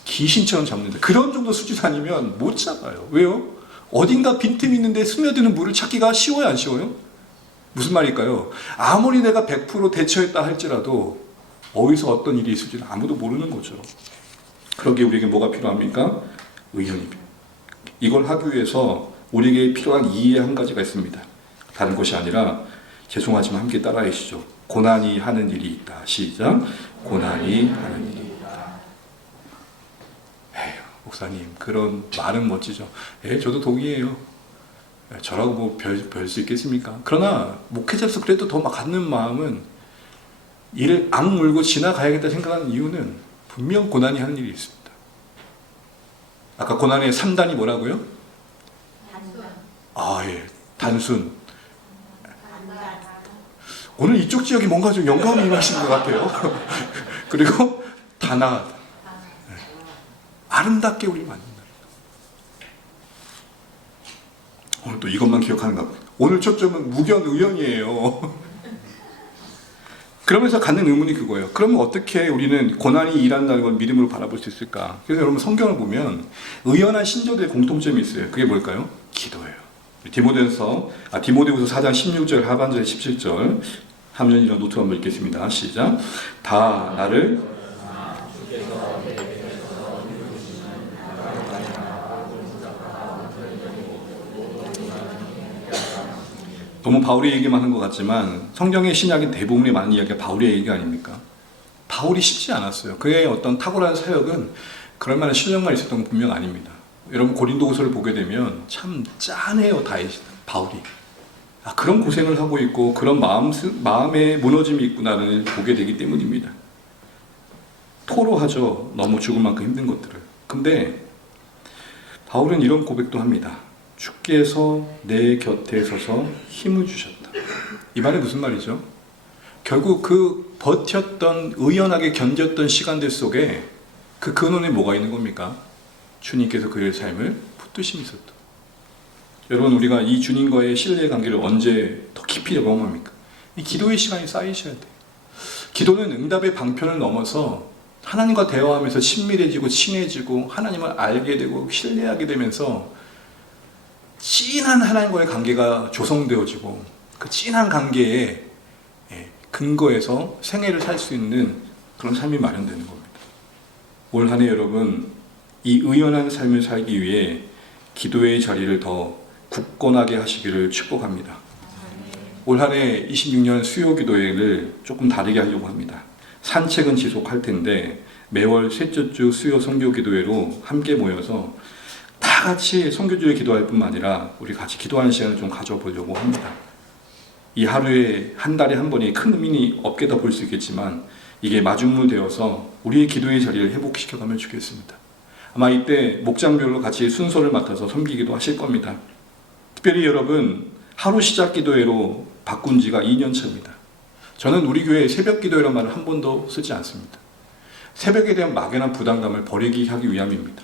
귀신처럼 잡는다. 그런 정도 수준 아니면 못 잡아요. 왜요? 어딘가 빈틈이 있는데 스며드는 물을 찾기가 쉬워요, 안 쉬워요? 무슨 말일까요? 아무리 내가 100% 대처했다 할지라도 어디서 어떤 일이 있을지는 아무도 모르는 거죠. 그러기에 우리에게 뭐가 필요합니까? 의견이 필요해요. 이걸 하기 위해서 우리에게 필요한 이해 한 가지가 있습니다. 다른 것이 아니라, 죄송하지만 함께 따라해 주시죠. 고난이 하는 일이 있다. 시작. 고난이 하는 일이 있다. 에휴, 목사님, 그런 말은 멋지죠. 저도 동의해요. 저라고 뭐 별 수 있겠습니까? 그러나 목회자로서 그래도 더 막 갖는 마음은, 이를 악물고 지나가야겠다 생각하는 이유는 분명 고난이 하는 일이 있습니다. 아까 고난의 3단이 뭐라고요? 단순. 오늘 이쪽 지역이 뭔가 좀 영감이 임하시는 것 같아요. 그리고 단아하다. 아름답게 우리 만든다. 오늘 또 이것만 기억하는가 봐요. 오늘 초점은 무견의연이에요. 그러면서 갖는 의문이 그거예요. 그러면 어떻게 우리는 고난이 일한다는 걸 믿음으로 바라볼 수 있을까? 그래서 여러분 성경을 보면 의연한 신조들의 공통점이 있어요. 그게 뭘까요? 기도예요. 디모데후서 4장 16절 하반절 17절 함연이랑 노트 한번 읽겠습니다. 시작. 다 나를 너무 바울의 얘기만 한 것 같지만 성경의 신약의 대부분의 많은 이야기가 바울의 얘기가 아닙니까? 바울이 쉽지 않았어요. 그의 어떤 탁월한 사역은 그럴 만한 실력만 있었던 건 분명 아닙니다. 여러분 고린도후서를 보게 되면 참 짠해요. 바울이. 그런 고생을 하고 있고 그런 마음의 무너짐이 있구나를 보게 되기 때문입니다. 토로하죠. 너무 죽을 만큼 힘든 것들을. 근데 바울은 이런 고백도 합니다. 주께서 내 곁에 서서 힘을 주셨다. 이 말이 무슨 말이죠? 결국 그 버텼던, 의연하게 견뎠던 시간들 속에 그 근원에 뭐가 있는 겁니까? 주님께서 그의 삶을 붙드심이 있었다. 여러분, 우리가 이 주님과의 신뢰의 관계를 언제 더 깊이 경험합니까? 이 기도의 시간이 쌓이셔야 돼요. 기도는 응답의 방편을 넘어서 하나님과 대화하면서 친밀해지고 친해지고 하나님을 알게 되고 신뢰하게 되면서 진한 하나님과의 관계가 조성되어지고 그 진한 관계에 근거해서 생애를 살 수 있는 그런 삶이 마련되는 겁니다. 올 한 해 여러분, 이 의연한 삶을 살기 위해 기도의 자리를 더 굳건하게 하시기를 축복합니다. 올 한 해 26년 수요 기도회를 조금 다르게 하려고 합니다. 산책은 지속할 텐데 매월 셋째 주 수요 선교 기도회로 함께 모여서 다 같이 선교주에 기도할 뿐만 아니라 우리 같이 기도하는 시간을 좀 가져보려고 합니다. 이 하루에 한 달에 한 번이 큰 의미는 없겠다 볼 수 있겠지만 이게 마중물되어서 우리의 기도의 자리를 회복시켜가면 좋겠습니다. 아마 이때 목장별로 같이 순서를 맡아서 섬기기도 하실 겁니다. 특별히 여러분, 하루 시작 기도회로 바꾼 지가 2년 차입니다. 저는 우리 교회 새벽 기도회라는 말을 한 번도 쓰지 않습니다. 새벽에 대한 막연한 부담감을 버리기 하기 위함입니다.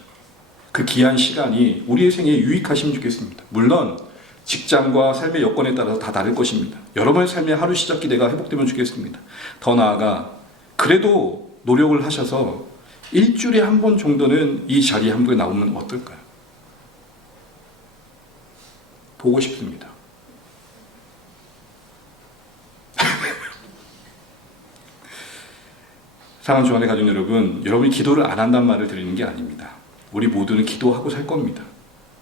그 귀한 시간이 우리의 생애에 유익하시면 좋겠습니다. 물론 직장과 삶의 여건에 따라서 다 다를 것입니다. 여러분의 삶의 하루 시작 기대가 회복되면 좋겠습니다. 더 나아가 그래도 노력을 하셔서 일주일에 한 번 정도는 이 자리에 한 번에 나오면 어떨까요? 보고 싶습니다. 사랑하는 주안의 가족 여러분, 여러분이 기도를 안 한다는 말을 드리는 게 아닙니다. 우리 모두는 기도하고 살 겁니다.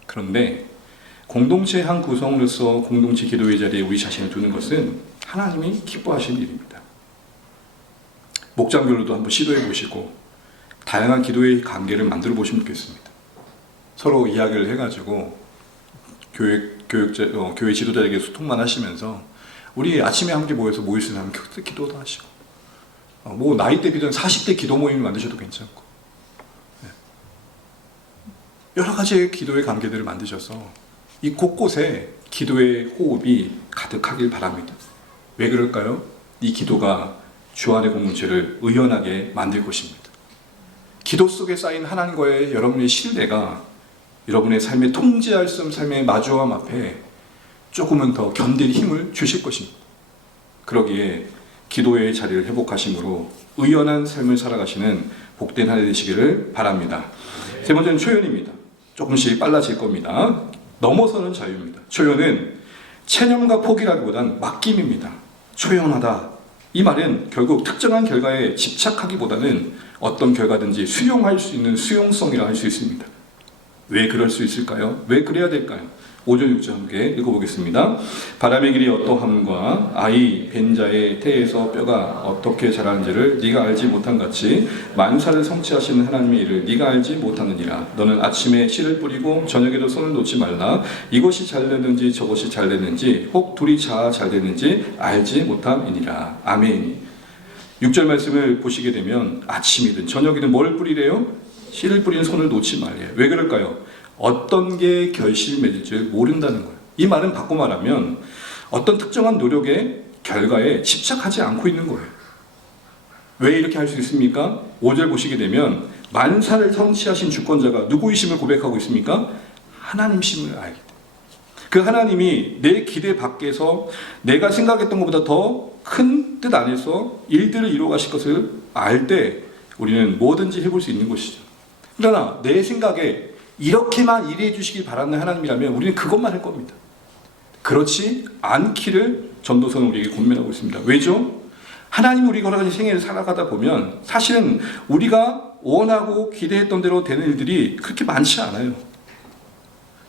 그런데 공동체의 한 구성으로서 공동체 기도의 자리에 우리 자신을 두는 것은 하나님이 기뻐하시는 일입니다. 목장별로도 한번 시도해 보시고 다양한 기도의 관계를 만들어 보시면 좋겠습니다. 서로 이야기를 해가지고 교회 지도자에게 소통만 하시면서 우리 아침에 함께 모여서 모일 수 있는 기도도 하시고 뭐 나이대 비전 40대 기도 모임을 만드셔도 괜찮고 여러 가지의 기도의 관계들을 만드셔서 이 곳곳에 기도의 호흡이 가득하길 바랍니다. 왜 그럴까요? 이 기도가 주 안의 공동체를 의연하게 만들 것입니다. 기도 속에 쌓인 하나님과의 여러분의 신뢰가 여러분의 삶에 통제할 수 없는 삶의 마주함 앞에 조금은 더 견딜 힘을 주실 것입니다. 그러기에 기도의 자리를 회복하심으로 의연한 삶을 살아가시는 복된 한 해 되시기를 바랍니다. 세 번째는 초연입니다. 조금씩 빨라질 겁니다. 넘어서는 자유입니다. 초연은 체념과 포기라기보단 맡김입니다. 초연하다. 이 말은 결국 특정한 결과에 집착하기보다는 어떤 결과든지 수용할 수 있는 수용성이라 할 수 있습니다. 왜 그럴 수 있을까요? 왜 그래야 될까요? 5절 6절 함께 읽어보겠습니다. 바람의 길이 어떠함과 아이 벤자의 태에서 뼈가 어떻게 자라는지를 네가 알지 못한 같이 만사를 성취하시는 하나님의 일을 네가 알지 못하느니라. 너는 아침에 씨를 뿌리고 저녁에도 손을 놓지 말라. 이것이 잘 됐는지 저것이 잘 됐는지 혹 둘이 잘 됐는지 알지 못함이니라. 아멘. 6절 말씀을 보시게 되면 아침이든 저녁이든 뭘 뿌리래요? 씨를 뿌리는 손을 놓지 말래요. 왜 그럴까요? 어떤 게 결실을 맺을 줄 모른다는 거예요. 이 말은 바꿔 말하면 어떤 특정한 노력의 결과에 집착하지 않고 있는 거예요. 왜 이렇게 할 수 있습니까? 5절 보시게 되면 만사를 성취하신 주권자가 누구이심을 고백하고 있습니까? 하나님심을 알게 돼요. 그 하나님이 내 기대 밖에서 내가 생각했던 것보다 더 큰 뜻 안에서 일들을 이루어 가실 것을 알 때 우리는 뭐든지 해볼 수 있는 것이죠. 그러나 내 생각에 이렇게만 일해 주시길 바라는 하나님이라면 우리는 그것만 할 겁니다. 그렇지 않기를 전도서는 우리에게 권면하고 있습니다. 왜죠? 하나님이 우리가 허락하신 생애를 살아가다 보면 사실은 우리가 원하고 기대했던 대로 되는 일들이 그렇게 많지 않아요.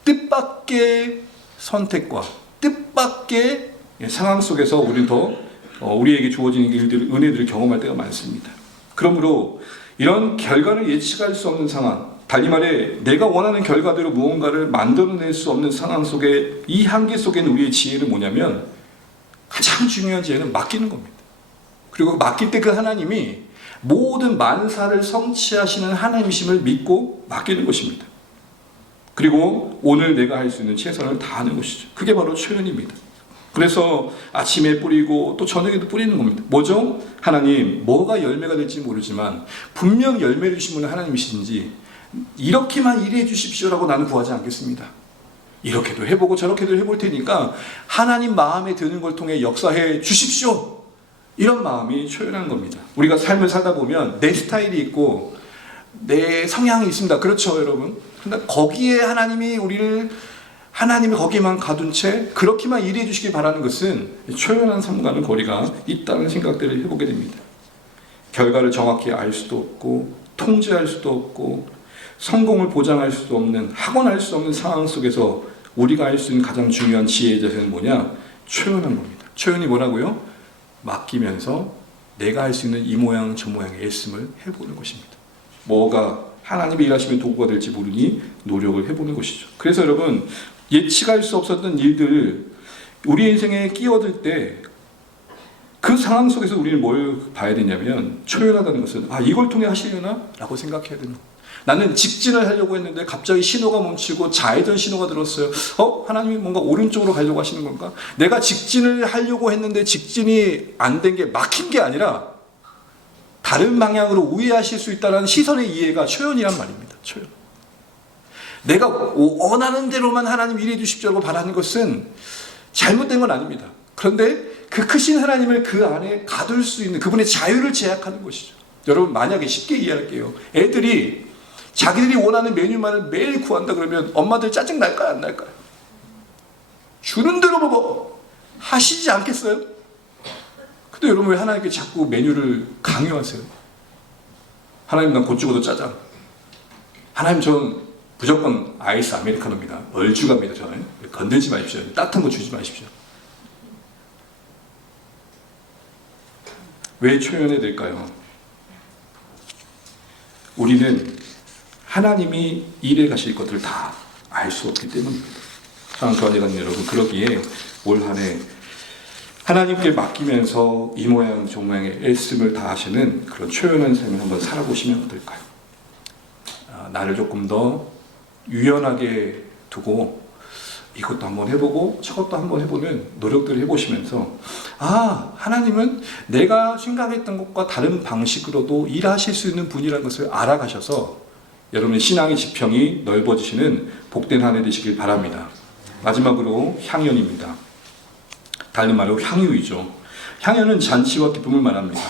뜻밖의 선택과 뜻밖의 상황 속에서 우리는 더 우리에게 주어지는 일들, 은혜들을 경험할 때가 많습니다. 그러므로 이런 결과를 예측할 수 없는 상황, 달리 말해 내가 원하는 결과대로 무언가를 만들어낼 수 없는 상황 속에 이 한계 속에는 우리의 지혜는 뭐냐면 가장 중요한 지혜는 맡기는 겁니다. 그리고 맡길 때 그 하나님이 모든 만사를 성취하시는 하나님이심을 믿고 맡기는 것입니다. 그리고 오늘 내가 할 수 있는 최선을 다하는 것이죠. 그게 바로 초연입니다. 그래서 아침에 뿌리고 또 저녁에도 뿌리는 겁니다. 뭐죠? 하나님, 뭐가 열매가 될지 모르지만 분명 열매를 주시는 하나님이시든지 이렇게만 일해 주십시오라고 나는 구하지 않겠습니다. 이렇게도 해보고 저렇게도 해볼 테니까 하나님 마음에 드는 걸 통해 역사해 주십시오. 이런 마음이 초연한 겁니다. 우리가 삶을 살다 보면 내 스타일이 있고 내 성향이 있습니다. 그렇죠, 여러분? 근데 거기에 하나님이 거기에만 가둔 채 그렇게만 일해 주시길 바라는 것은 초연한 삶과는 거리가 있다는 생각들을 해보게 됩니다. 결과를 정확히 알 수도 없고 통제할 수도 없고 성공을 보장할 수도 없는, 학원할 수 없는 상황 속에서 우리가 할 수 있는 가장 중요한 지혜의 자세는 뭐냐? 초연한 겁니다. 초연이 뭐라고요? 맡기면서 내가 할 수 있는 이 모양 저 모양의 애씀을 해보는 것입니다. 뭐가 하나님이 일하시면 도구가 될지 모르니 노력을 해보는 것이죠. 그래서 여러분, 예측할 수 없었던 일들을 우리 인생에 끼어들 때 그 상황 속에서 우리는 뭘 봐야 되냐면 초연하다는 것은 이걸 통해 하시려나? 라고 생각해야 되는 거예요. 나는 직진을 하려고 했는데 갑자기 신호가 멈추고 좌회전 신호가 들었어요. 하나님이 뭔가 오른쪽으로 가려고 하시는 건가? 내가 직진을 하려고 했는데 직진이 안 된 게 막힌 게 아니라 다른 방향으로 우회하실 수 있다는 시선의 이해가 초연이란 말입니다. 초연. 내가 원하는 대로만 하나님 일해 주십시오라고 바라는 것은 잘못된 건 아닙니다. 그런데 그 크신 하나님을 그 안에 가둘 수 있는 그분의 자유를 제약하는 것이죠. 여러분, 만약에 쉽게 이해할게요. 애들이 자기들이 원하는 메뉴만을 매일 구한다 그러면 엄마들 짜증 날까요, 안 날까요? 주는 대로 먹어 하시지 않겠어요? 근데 여러분, 왜 하나님께 자꾸 메뉴를 강요하세요? 하나님, 난 곧 죽어도 짜장. 하나님, 저는 무조건 아이스 아메리카노입니다. 얼죽합니다. 저는 건들지 마십시오. 따뜻한 거 주지 마십시오. 왜 초연해야 될까요? 우리는 하나님이 일해 가실 것들을 다 알 수 없기 때문입니다. 사랑하는 교환자님 여러분, 그러기에 올 한 해 하나님께 맡기면서 이 모양 저 모양의 애씀을 다하시는 그런 초연한 삶을 한번 살아보시면 어떨까요? 나를 조금 더 유연하게 두고 이것도 한번 해보고 저것도 한번 해보는 노력들을 해보시면서 하나님은 내가 생각했던 것과 다른 방식으로도 일하실 수 있는 분이라는 것을 알아가셔서 여러분의 신앙의 지평이 넓어지시는 복된 한 해 되시길 바랍니다. 마지막으로 향연입니다. 다른 말로 향유이죠. 향연은 잔치와 기쁨을 말합니다.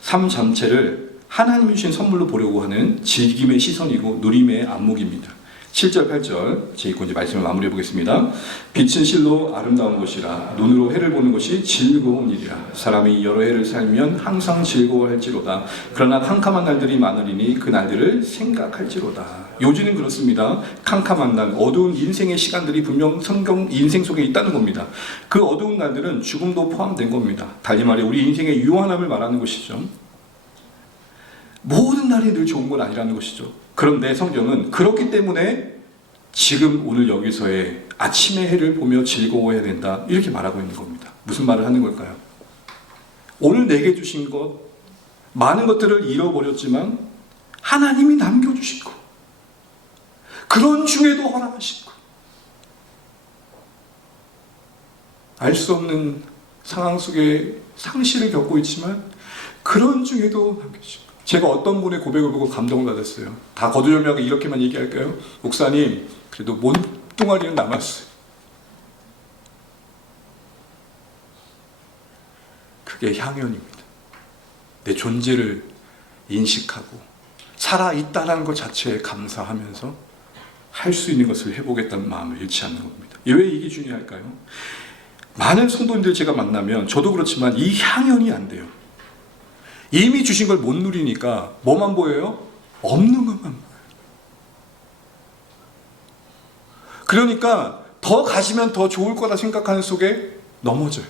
삶 전체를 하나님이 주신 선물로 보려고 하는 즐김의 시선이고 누림의 안목입니다. 7절 8절 제 읽고 이제 말씀을 마무리해 보겠습니다. 빛은 실로 아름다운 것이라 눈으로 해를 보는 것이 즐거운 일이라 사람이 여러 해를 살면 항상 즐거워할지로다. 그러나 캄캄한 날들이 많으리니 그 날들을 생각할지로다. 요지는 그렇습니다. 캄캄한 날, 어두운 인생의 시간들이 분명 성경 인생 속에 있다는 겁니다. 그 어두운 날들은 죽음도 포함된 겁니다. 달리 말해 우리 인생의 유한함을 말하는 것이죠. 모든 날이 늘 좋은 건 아니라는 것이죠. 그런데 성경은 그렇기 때문에 지금 오늘 여기서의 아침의 해를 보며 즐거워해야 된다 이렇게 말하고 있는 겁니다. 무슨 말을 하는 걸까요? 오늘 내게 주신 것 많은 것들을 잃어버렸지만 하나님이 남겨주신 것 그런 중에도 허락하신 것 알 수 없는 상황 속에 상실을 겪고 있지만 그런 중에도 남겨주신 것 제가 어떤 분의 고백을 보고 감동을 받았어요. 다 거두절미하게 이렇게만 얘기할까요? 목사님, 그래도 몸뚱아리는 남았어요. 그게 향연입니다. 내 존재를 인식하고 살아있다는 것 자체에 감사하면서 할 수 있는 것을 해보겠다는 마음을 잃지 않는 겁니다. 왜 이게 중요할까요? 많은 성도님들 제가 만나면 저도 그렇지만 이 향연이 안 돼요. 이미 주신 걸 못 누리니까 뭐만 보여요? 없는 것만 보여요. 그러니까 더 가지면 더 좋을 거다 생각하는 속에 넘어져요.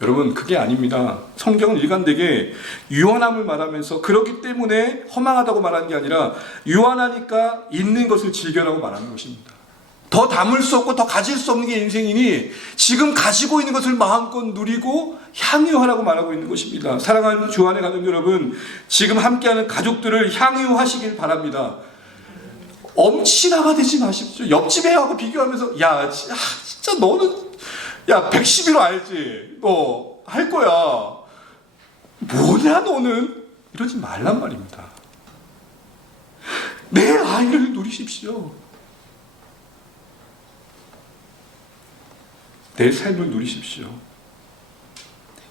여러분 그게 아닙니다. 성경은 일관되게 유한함을 말하면서 그렇기 때문에 허망하다고 말하는 게 아니라 유한하니까 있는 것을 즐겨라고 말하는 것입니다. 더 담을 수 없고 더 가질 수 없는 게 인생이니 지금 가지고 있는 것을 마음껏 누리고 향유하라고 말하고 있는 것입니다. 사랑하는 주안의 가족 여러분, 지금 함께하는 가족들을 향유하시길 바랍니다. 엄친아가 되지 마십시오. 옆집에 하고 비교하면서 야 진짜 너는 야 111호 알지? 너 할 거야. 뭐냐 너는? 이러지 말란 말입니다. 내 아이를 누리십시오. 내 삶을 누리십시오.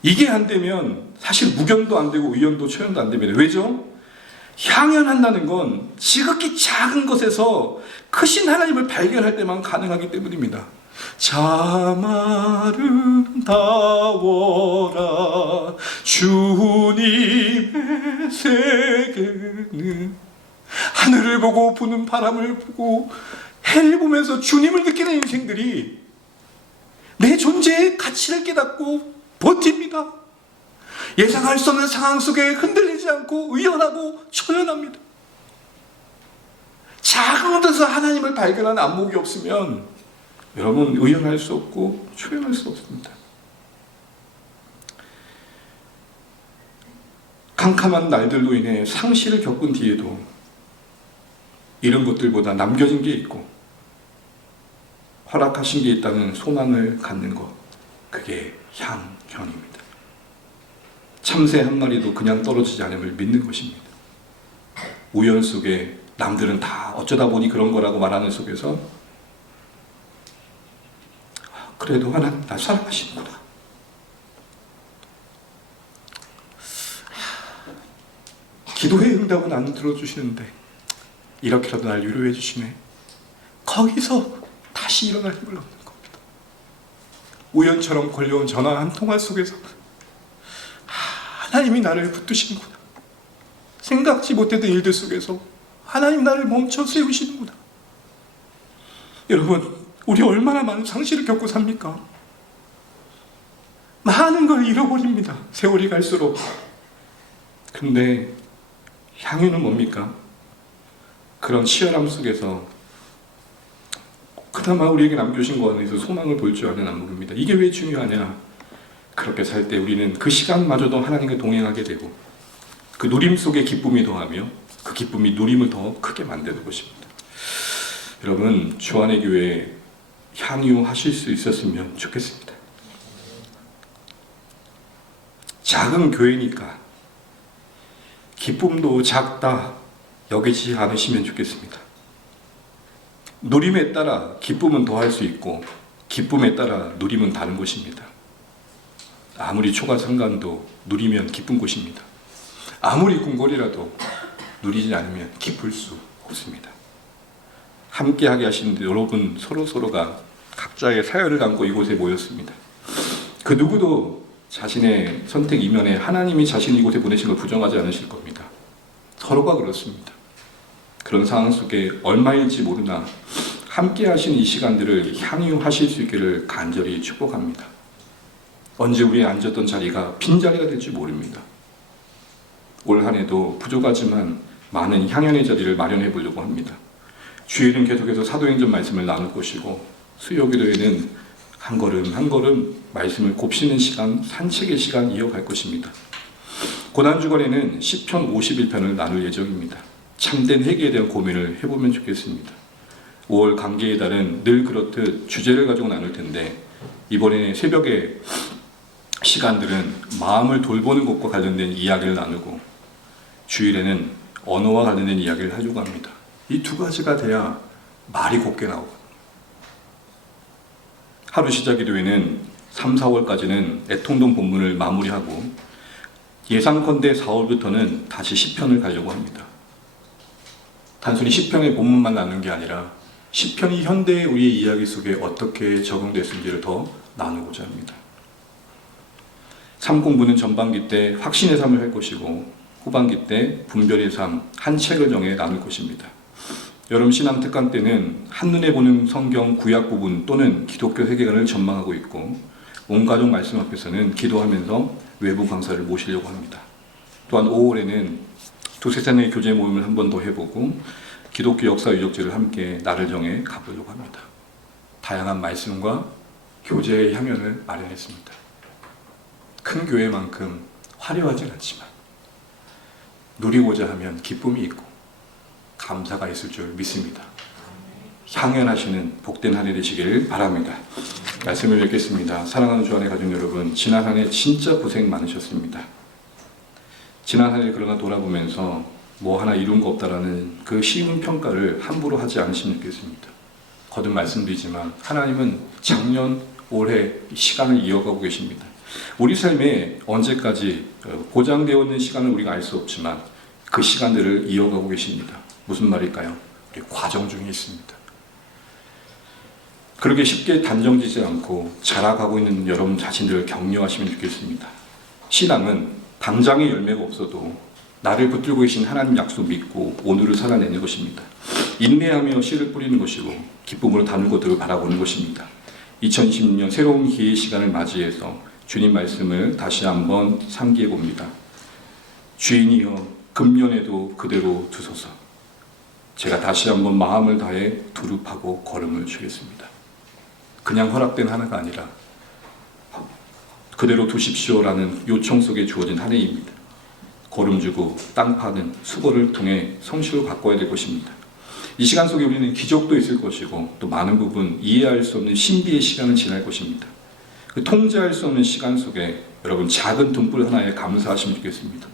이게 안 되면 사실 무견도 안 되고 의연도 초연도 안 됩니다. 왜죠? 향연한다는 건 지극히 작은 것에서 크신 하나님을 발견할 때만 가능하기 때문입니다. 참 아름다워라 주님의 세계는 하늘을 보고 부는 바람을 보고 해를 보면서 주님을 느끼는 인생들이 내 존재의 가치를 깨닫고 버팁니다. 예상할 수 없는 상황 속에 흔들리지 않고 의연하고 초연합니다. 작은 데서 하나님을 발견한 안목이 없으면 여러분 의연할 수 없고 초연할 수 없습니다. 캄캄한 날들로 인해 상실을 겪은 뒤에도 이런 것들보다 남겨진 게 있고 허락하신 게 있다는 소망을 갖는 것, 그게 향연입니다. 참새 한 마리도 그냥 떨어지지 않음을 믿는 것입니다. 우연 속에 남들은 다 어쩌다 보니 그런 거라고 말하는 속에서 그래도 하나님 날 사랑하시는구나. 기도의 응답은 안 들어주시는데 이렇게라도 날 위로해 주시네. 거기서 다시 일어날 힘을 얻는 겁니다. 우연처럼 걸려온 전화 한 통화 속에서 하나님이 나를 붙드시는구나. 생각지 못했던 일들 속에서 하나님 나를 멈춰 세우시는구나. 여러분, 우리 얼마나 많은 상실을 겪고 삽니까? 많은 걸 잃어버립니다. 세월이 갈수록. 근데 향유는 뭡니까? 그런 치열함 속에서 그나마 우리에게 남겨주신 것 안에서 소망을 볼 줄 아는 안목입니다. 이게 왜 중요하냐? 그렇게 살 때 우리는 그 시간마저도 하나님과 동행하게 되고 그 누림 속에 기쁨이 더하며 그 기쁨이 누림을 더 크게 만드는 것입니다. 여러분, 주안의 교회 향유하실 수 있었으면 좋겠습니다. 작은 교회니까 기쁨도 작다 여기지 않으시면 좋겠습니다. 누림에 따라 기쁨은 더할 수 있고 기쁨에 따라 누림은 다른 것입니다. 아무리 초가상간도 누리면 기쁜 곳입니다. 아무리 궁궐이라도 누리지 않으면 기쁠 수 없습니다. 함께하게 하시는 여러분 서로가 각자의 사연을 안고 이곳에 모였습니다. 그 누구도 자신의 선택 이면에 하나님이 자신을 이곳에 보내신 걸 부정하지 않으실 겁니다. 서로가 그렇습니다. 그런 상황 속에 얼마일지 모르나 함께 하신 이 시간들을 향유하실 수 있기를 간절히 축복합니다. 언제 우리 앉았던 자리가 빈자리가 될지 모릅니다. 올 한 해도 부족하지만 많은 향연의 자리를 마련해 보려고 합니다. 주일은 계속해서 사도행전 말씀을 나눌 것이고 수요기도에는 한 걸음 한 걸음 말씀을 곱씹는 시간, 산책의 시간 이어갈 것입니다. 고난주간에는 시편 51편을 나눌 예정입니다. 참된 회개에 대한 고민을 해보면 좋겠습니다. 5월 감개의 달은 늘 그렇듯 주제를 가지고 나눌 텐데 이번에 새벽에 시간들은 마음을 돌보는 것과 관련된 이야기를 나누고 주일에는 언어와 관련된 이야기를 하려고 합니다. 이 두 가지가 돼야 말이 곱게 나오거든요. 하루 시작 기도회는 3, 4월까지는 애통동 본문을 마무리하고 예상컨대 4월부터는 다시 시편을 가려고 합니다. 단순히 시편의 본문만 나누는 게 아니라 시편이 현대의 우리의 이야기 속에 어떻게 적용됐는지를 더 나누고자 합니다. 삶 공부는 전반기 때 확신의 삶을 할 것이고 후반기 때 분별의 삶 한 책을 정해 나눌 것입니다. 여름 신앙 특강 때는 한눈에 보는 성경 구약 부분 또는 기독교 세계관을 전망하고 있고 온 가족 말씀 앞에서는 기도하면서 외부 강사를 모시려고 합니다. 또한 5월에는 두세 차례의 교제 모임을 한 번 더 해보고 기독교 역사 유적지를 함께 날을 정해 가보려고 합니다. 다양한 말씀과 교제의 향연을 마련했습니다. 큰 교회만큼 화려하진 않지만 누리고자 하면 기쁨이 있고 감사가 있을 줄 믿습니다. 향연하시는 복된 한 해 되시기를 바랍니다. 말씀을 읽겠습니다. 사랑하는 주안의 가족 여러분, 지난 한 해 진짜 고생 많으셨습니다. 지난 한 해 그러나 돌아보면서 뭐 하나 이룬 거 없다라는 그 쉬운 평가를 함부로 하지 않으시면 좋겠습니다. 거듭 말씀드리지만 하나님은 작년, 올해 시간을 이어가고 계십니다. 우리 삶에 언제까지 고장되어 있는 시간을 우리가 알 수 없지만 그 시간들을 이어가고 계십니다. 무슨 말일까요? 우리 과정 중에 있습니다. 그렇게 쉽게 단정지지 않고 자라가고 있는 여러분 자신들을 격려하시면 좋겠습니다. 신앙은 당장의 열매가 없어도 나를 붙들고 계신 하나님 약속 믿고 오늘을 살아내는 것입니다. 인내하며 씨를 뿌리는 것이고 기쁨으로 담을 것들을 바라보는 것입니다. 2026년 새로운 기회의 시간을 맞이해서 주님 말씀을 다시 한번 상기해 봅니다. 주인이여 금년에도 그대로 두소서. 제가 다시 한번 마음을 다해 두릅하고 걸음을 주겠습니다. 그냥 허락된 하나가 아니라 그대로 두십시오라는 요청 속에 주어진 한 해입니다. 걸음 주고 땅 파는 수고를 통해 성취를 바꿔야 될 것입니다. 이 시간 속에 우리는 기적도 있을 것이고 또 많은 부분 이해할 수 없는 신비의 시간을 지날 것입니다. 그 통제할 수 없는 시간 속에 여러분 작은 등불 하나에 감사하시면 좋겠습니다.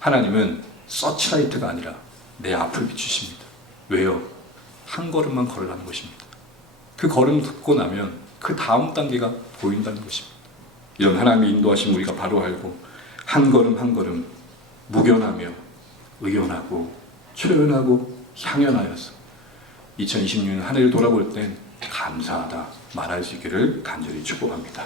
하나님은 서치라이트가 아니라 내 앞을 비추십니다. 왜요? 한 걸음만 걸으라는 것입니다. 그 걸음 듣고 나면 그 다음 단계가 보인다는 것입니다. 이런 하나님의 인도하심 우리가 바로 알고 한 걸음 한 걸음 무견하며 의연하고 초연하고 향연하여서 2026년 한 해를 돌아볼 땐 감사하다 말할 수 있기를 간절히 축복합니다.